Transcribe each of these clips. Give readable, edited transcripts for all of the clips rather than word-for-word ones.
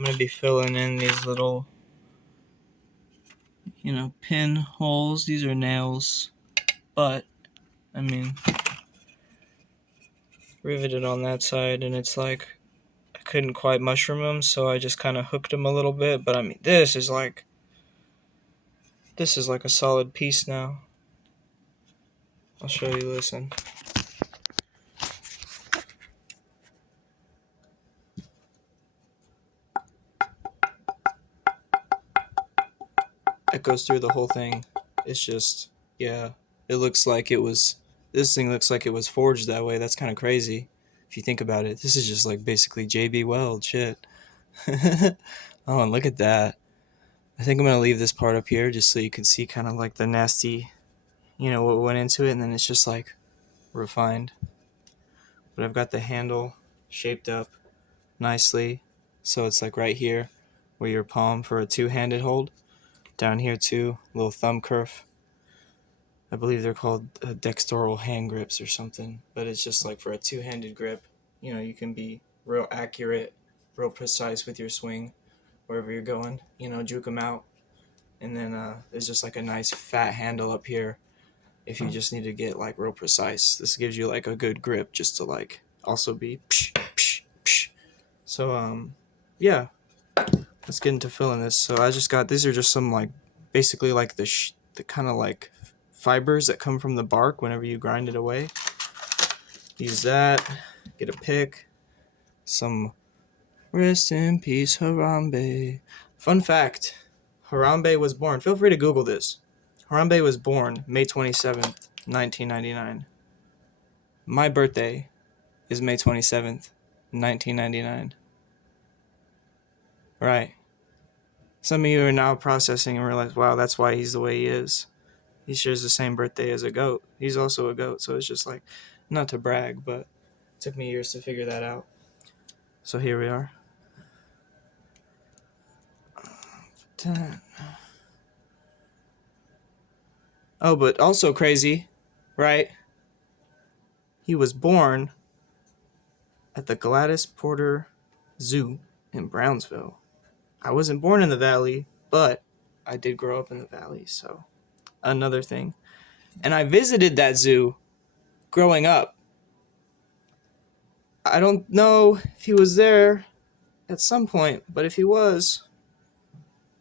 I'm going to be filling in these little, pin holes. These are nails, but, I mean, riveted on that side, and it's like, I couldn't quite mushroom them, so I just kind of hooked them a little bit, but I mean, this is like a solid piece now. I'll show you, listen. It goes through the whole thing. It's just, yeah, it looks like it was, this thing looks like it was forged that way. That's kind of crazy if you think about it. This is just like basically JB Weld shit. Oh, and look at that. I think I'm going to leave this part up here just so you can see kind of like the nasty, what went into it, and then it's just like refined. But I've got the handle shaped up nicely, so it's like right here where your palm for a two-handed hold. Down here too, little thumb curve. I believe they're called dextral hand grips or something, but it's just like for a two-handed grip. You can be real accurate, real precise with your swing wherever you're going. Juke them out. And then there's just like a nice fat handle up here if you just need to get like real precise. This gives you like a good grip just to like also be psh, psh, psh. So yeah, let's get into filling this. So I just got, these are just some like basically like the kind of like fibers that come from the bark whenever you grind it away. Use that, get a pick, some rest in peace Harambe. Fun fact, Harambe was born, feel free to Google this. Harambe was born May 27th, 1999. My birthday is May 27th, 1999. Right. Some of you are now processing and realize, wow, that's why he's the way he is. He shares the same birthday as a goat. He's also a goat, so it's just like, not to brag, but it took me years to figure that out. So here we are. Oh, but also crazy, right? He was born at the Gladys Porter Zoo in Brownsville. I wasn't born in the Valley, but I did grow up in the Valley, so another thing. And I visited that zoo growing up. I don't know if he was there at some point, but if he was,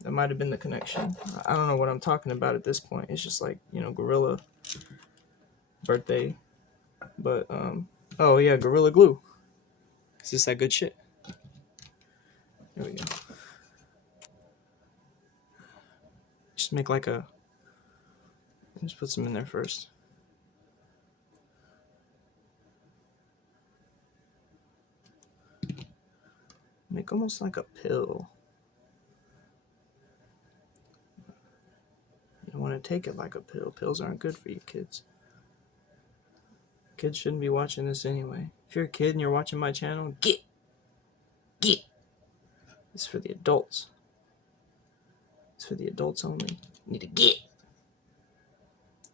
that might have been the connection. I don't know what I'm talking about at this point. It's just like, gorilla birthday. But, oh yeah, Gorilla Glue. Is this that good shit? There we go. Just make like a, just put some in there first. Make almost like a pill. You don't want to take it like a pill. Pills aren't good for you kids. Kids shouldn't be watching this anyway. If you're a kid and you're watching my channel, get. It's for the adults. It's for the adults only. You need to get.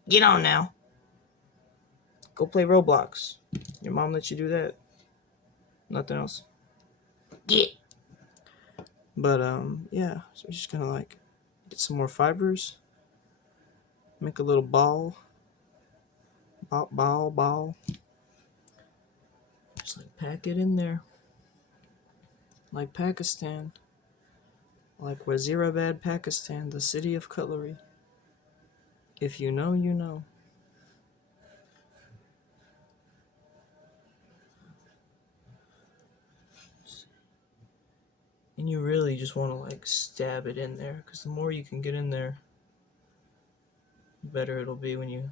Get on now. Go play Roblox. Your mom lets you do that. Nothing else. Get. But yeah. So we're just gonna like get some more fibers. Make a little ball. Ball. Just like pack it in there. Like Pakistan. Like Wazirabad, Pakistan, the city of cutlery. If you know, you know. And you really just want to like stab it in there, because the more you can get in there, the better it'll be when you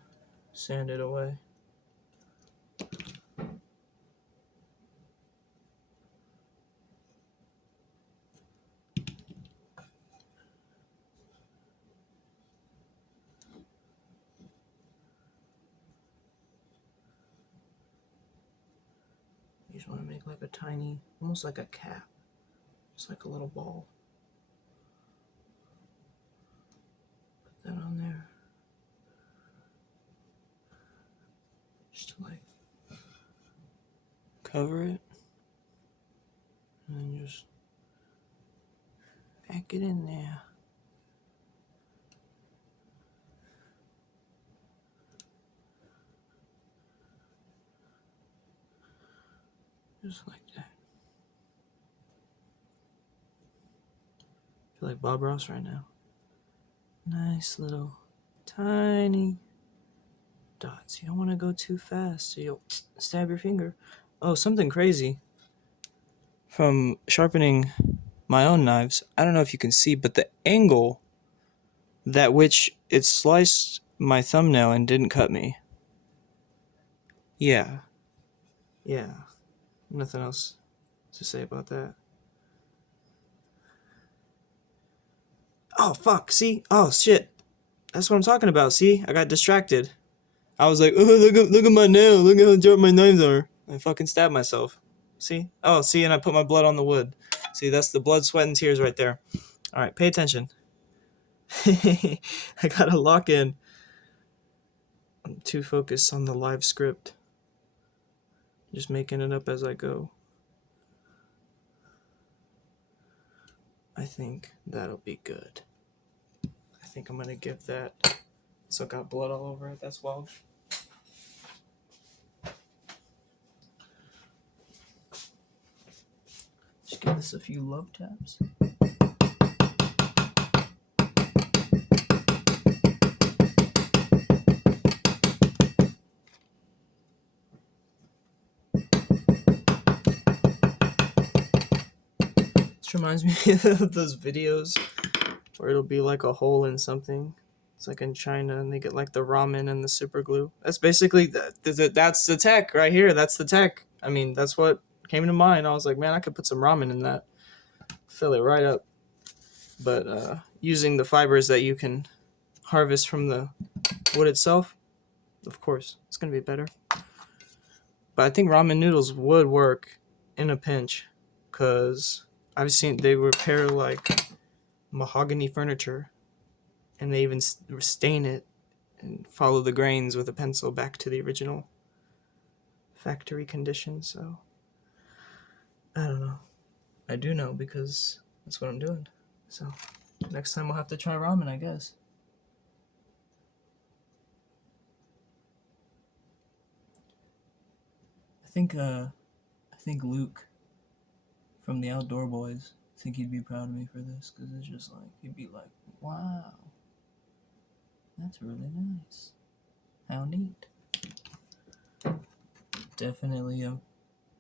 sand it away. You just want to make like a tiny, almost like a cap, just like a little ball. Put that on there. Just to like cover it. And then just there, get in there. Just like that. I feel like Bob Ross right now. Nice little tiny dots. You don't want to go too fast so you'll stab your finger. Oh, something crazy. From sharpening my own knives, I don't know if you can see, but the angle that which it sliced my thumbnail and didn't cut me. Yeah. Nothing else to say about that. Oh, fuck, see? Oh, shit. That's what I'm talking about, see? I got distracted. I was like, oh, look at my nail. Look at how sharp my knives are. I fucking stabbed myself. See? Oh, see, and I put my blood on the wood. See, that's the blood, sweat, and tears right there. All right, pay attention. I gotta lock in. I'm too focused on the live script. Just making it up as I go. I think that'll be good. I think I'm gonna give that. So it got blood all over it. That's wild. Just give this a few love taps. This reminds me of those videos where it'll be like a hole in something. It's like in China and they get like the ramen and the super glue. That's basically, that's the tech right here. That's the tech. I mean, that's what came to mind. I was like, man, I could put some ramen in that. Fill it right up. But using the fibers that you can harvest from the wood itself, of course, it's going to be better. But I think ramen noodles would work in a pinch because I've seen they repair like mahogany furniture and they even stain it and follow the grains with a pencil back to the original factory condition. So I don't know. I do know because that's what I'm doing. So next time we'll have to try ramen, I guess. I think Luke from the Outdoor Boys, I think he'd be proud of me for this because it's just like, he'd be like, wow, that's really nice. How neat. Definitely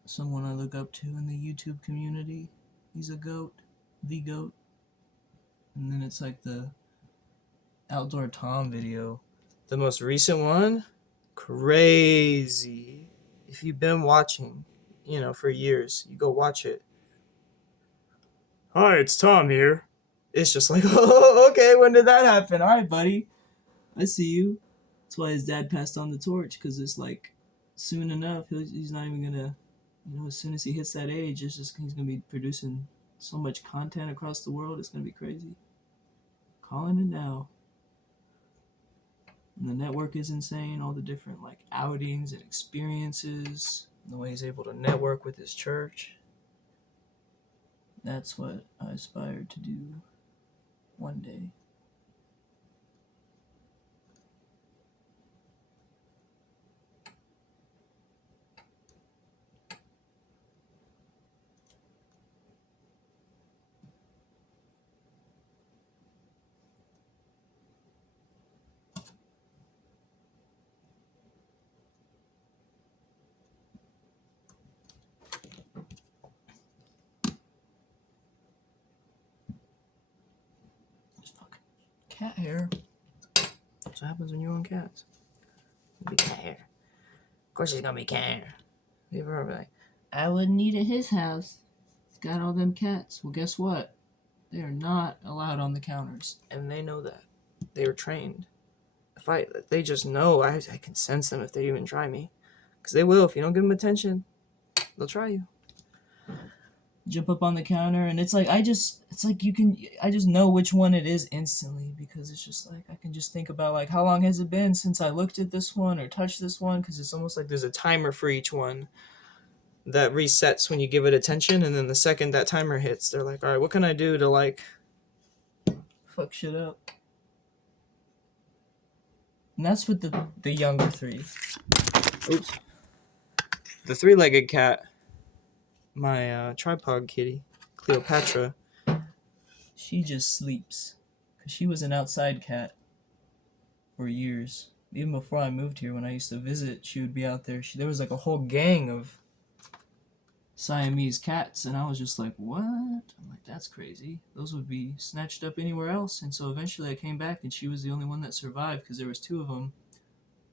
someone I look up to in the YouTube community. He's a goat, the goat. And then it's like the Outdoor Tom video. The most recent one, crazy. If you've been watching, for years, you go watch it. Hi, it's Tom here. It's just like, oh, okay, when did that happen? All right, buddy. I see you. That's why his dad passed on the torch, because it's like, soon enough, he's not even going to, as soon as he hits that age, he's going to be producing so much content across the world, it's going to be crazy. Calling it now. And the network is insane, all the different outings and experiences, and the way he's able to network with his church. That's what I aspire to do one day. Cat hair. That's what happens when you own cats. It'll be cat hair. Of course, it's gonna be cat hair. People are like, I wouldn't eat at his house. He's got all them cats. Well, guess what? They are not allowed on the counters, and they know that. They are trained. They just know. I can sense them if they even try me, because they will. If you don't give them attention, they'll try you. Jump up on the counter, and it's like I just know which one it is instantly, because it's just like I can just think about how long has it been since I looked at this one or touched this one, because it's almost like there's a timer for each one that resets when you give it attention, and then the second that timer hits, they're like, all right, what can I do to fuck shit up. And that's with the younger three. Oops. The three-legged cat, my tripod kitty, Cleopatra, she just sleeps. Because she was an outside cat for years. Even before I moved here, when I used to visit, she would be out there. There was like a whole gang of Siamese cats, and I was just like, what? I'm like, that's crazy. Those would be snatched up anywhere else. And so eventually I came back, and she was the only one that survived, because there was two of them.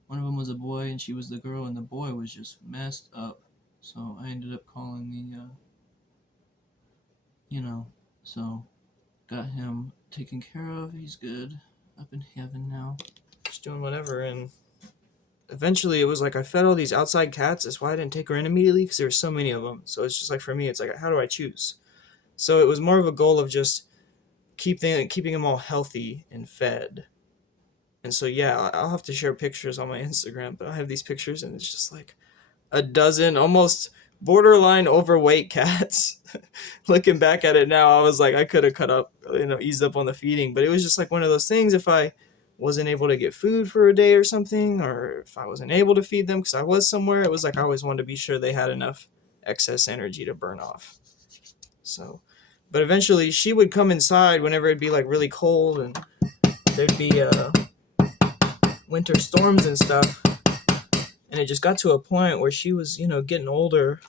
One of them was a boy, and she was the girl, and the boy was just messed up. So I ended up calling so got him taken care of. He's good, up in heaven now, just doing whatever. And eventually it was like I fed all these outside cats. That's why I didn't take her in immediately, because there were so many of them. So it's just like, for me, it's like, how do I choose? So it was more of a goal of just keeping them all healthy and fed. And so, yeah, I'll have to share pictures on my Instagram, but I have these pictures, and it's just like a dozen almost borderline overweight cats. Looking back at it now, I was like, I could have cut up, eased up on the feeding, but it was just like one of those things. If I wasn't able to get food for a day or something, or if I wasn't able to feed them because I was somewhere, it was like I always wanted to be sure they had enough excess energy to burn off. So, but eventually she would come inside whenever it'd be like really cold, and there'd be winter storms and stuff. And it just got to a point where she was, getting older.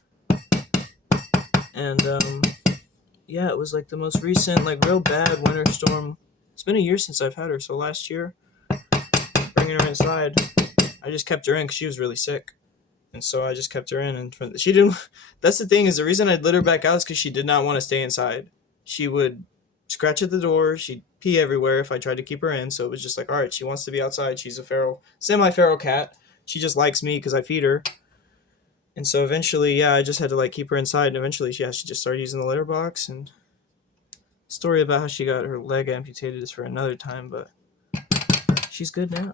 And, yeah, it was like the most recent, like, real bad winter storm. It's been a year since I've had her. So last year, bringing her inside, I just kept her in because she was really sick. And so I just kept her in. And she didn't. That's the thing, is the reason I'd let her back out is because she did not want to stay inside. She would scratch at the door. She'd pee everywhere if I tried to keep her in. So it was just like, all right, she wants to be outside. She's a semi-feral cat. She just likes me because I feed her. And so eventually, yeah, I just had to like keep her inside. And eventually, she just started using the litter box. And story about how she got her leg amputated is for another time, but she's good now.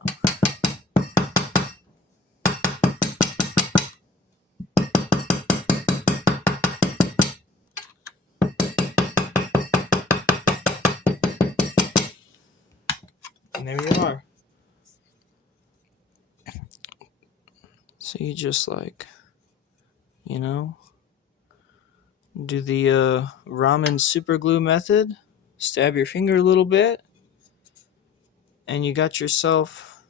And there you are. So you just like, do the ramen super glue method, stab your finger a little bit, and you got yourself,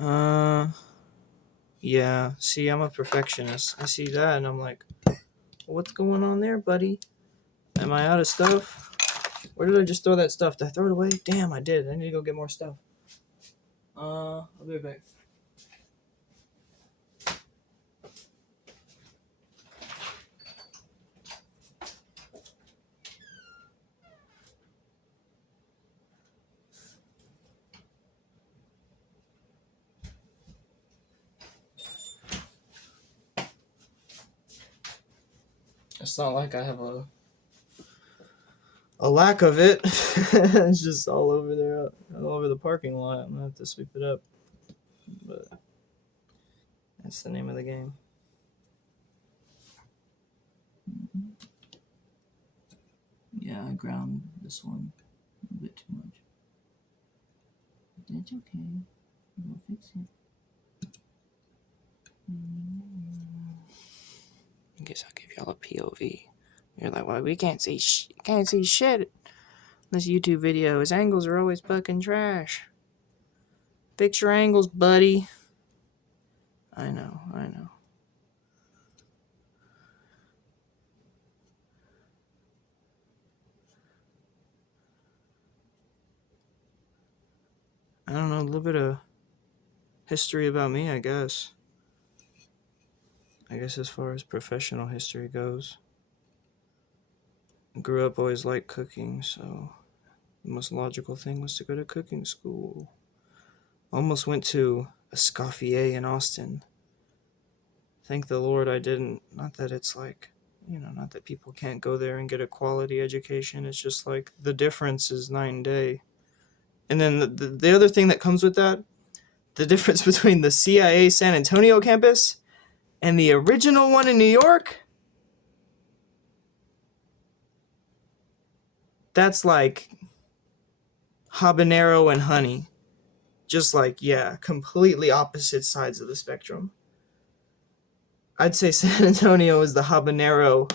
yeah, see, I'm a perfectionist. I see that, and I'm like, what's going on there, buddy? Am I out of stuff? Where did I just throw that stuff? Did I throw it away? Damn, I did. I need to go get more stuff. I'll be right back. It's not like I have a lack of it. It's just all over there, all over the parking lot. I'm gonna have to sweep it up, but that's the name of the game. Yeah, I ground this one a bit too much. But that's okay. We'll fix it. I guess I'll give y'all a POV. You're like, well, we can't see shit. This YouTube video, his angles are always fucking trash. Fix your angles, buddy. I know. I don't know, a little bit of history about me, I guess. As far as professional history goes. I grew up always liked cooking, so the most logical thing was to go to cooking school. Almost went to Escoffier in Austin. Thank the Lord I didn't. Not that it's like, not that people can't go there and get a quality education. It's just like the difference is night and day. And then the other thing that comes with that, the difference between the CIA San Antonio campus and the original one in New York, That's like habanero and honey. Just like, yeah, completely opposite sides of the spectrum. I'd say San Antonio is the habanero